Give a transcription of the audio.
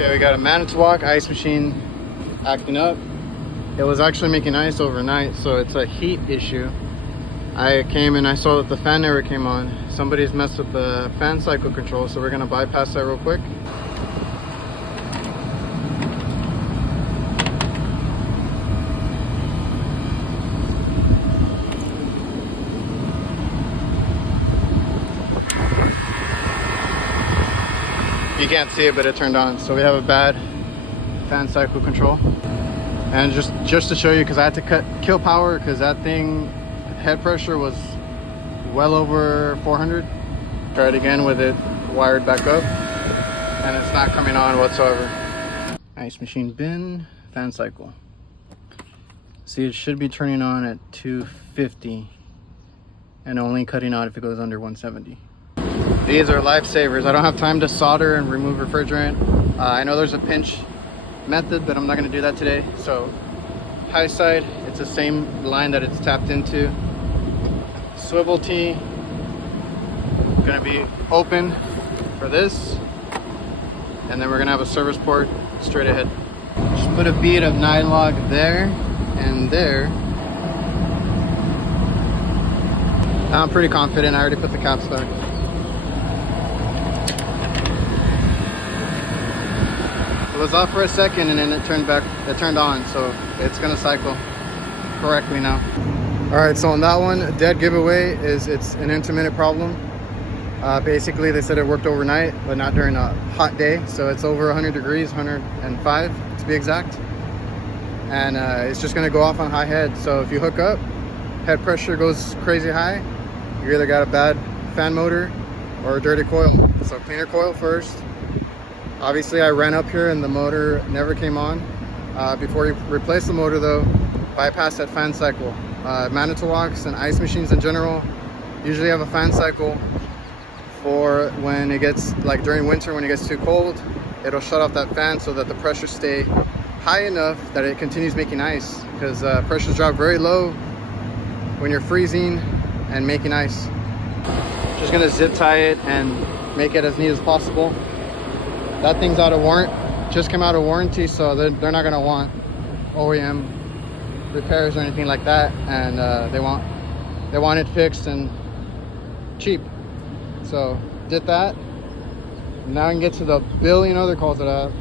Okay, we got a Manitowoc ice machine acting up. It was actually making ice overnight, so it's a heat issue. I came and I saw that the fan never came on. Somebody's messed with the fan cycle control, so we're gonna bypass that real quick. You can't see it, but it turned on. So we have a bad fan cycle control. And just to show you, because I had to kill power because that thing head pressure was well over 400. Try it again with it wired back up, and it's not coming on whatsoever. Ice machine bin, fan cycle. See, it should be turning on at 250 and only cutting out if it goes under 170. These are lifesavers. I don't have time to solder and remove refrigerant. I know there's a pinch method, but I'm not going to do that today. So high side, it's the same line that it's tapped into. Swivel T going to be open for this, and then we're going to have a service port straight ahead. Just put a bead of 9-log there and there. Now I'm pretty confident. I already put the caps back. It was off for a second and then it turned on, so it's gonna cycle correctly now. All right, so on that one, dead giveaway is it's an intermittent problem. Basically they said it worked overnight, but not during a hot day. So it's over 100 degrees, 105 to be exact. And it's just gonna go off on high head. So if you hook up, head pressure goes crazy high, you either got a bad fan motor or a dirty coil. So clean your coil first. Obviously I ran up here and the motor never came on. Before you replace the motor though, bypass that fan cycle. Manitowocs and ice machines in general usually have a fan cycle for when it gets, like during winter when it gets too cold, it'll shut off that fan so that the pressure stay high enough that it continues making ice, because pressures drop very low when you're freezing and making ice. Just gonna zip tie it and make it as neat as possible. That thing's out of warranty, just came out of warranty, so they're not gonna want OEM repairs or anything like that, and they want it fixed and cheap. So did that. Now I can get to the billion other calls that I have.